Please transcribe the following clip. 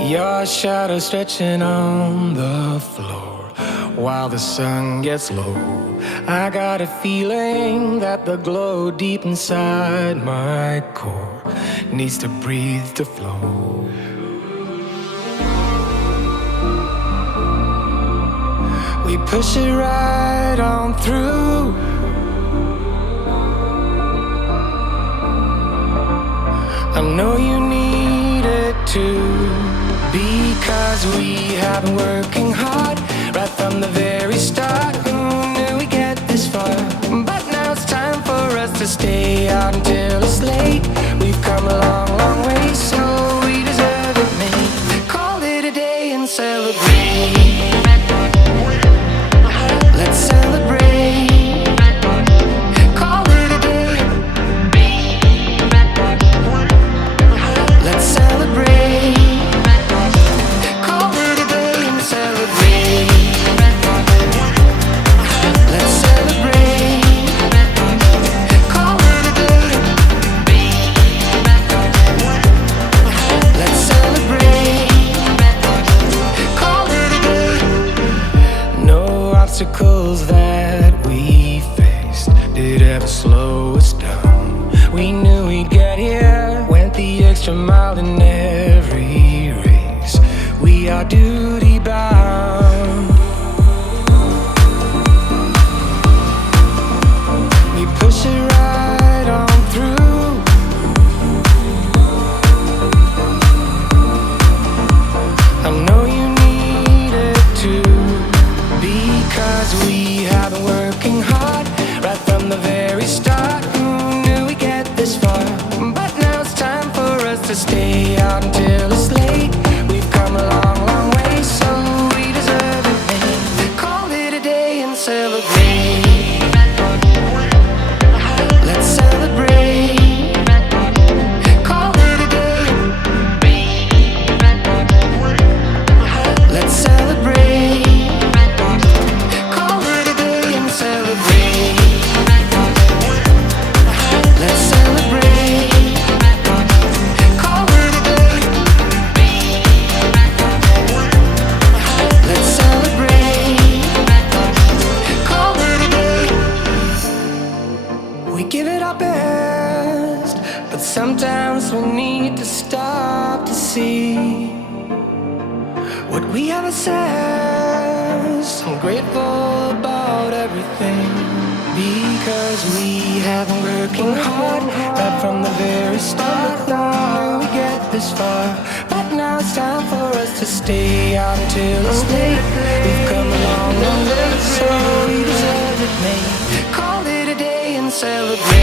Your shadow stretching on the floor while the sun gets low. I got a feeling that the glow deep inside my core needs to breathe to flow. We push it right on through. I know you need it too, because we have been working hard right from the very start. Who knew we'd get this far? But now it's time for us to stay out until it's late. We've come a long, long way, so we deserve it, mate. Call it a day and celebrate. Let's celebrate. Call it a day. Let's celebrate. Call it a day and celebrate. Let's celebrate. Call it a day. Let's celebrate. Call it a day. No obstacles that we faced did ever slow us down. We knew we'd get here, went the extra mile in every race. We are duty bound. We push it right on through. I know you need it too, because we have been working hard celebrate. Let's celebrate. Call it a day. Let's celebrate. Call it a day and celebrate. Let's celebrate. Call it a day. Let's celebrate. Call it a day. We give it our best, but sometimes we need to stop to see what we have assessed. I'm grateful about everything, because we have been working hard right from the very start. Now we get this far, but now it's time for us to stay out until it's late. We've come a long, long way, so we deserve it, mate. Call it a day and celebrate.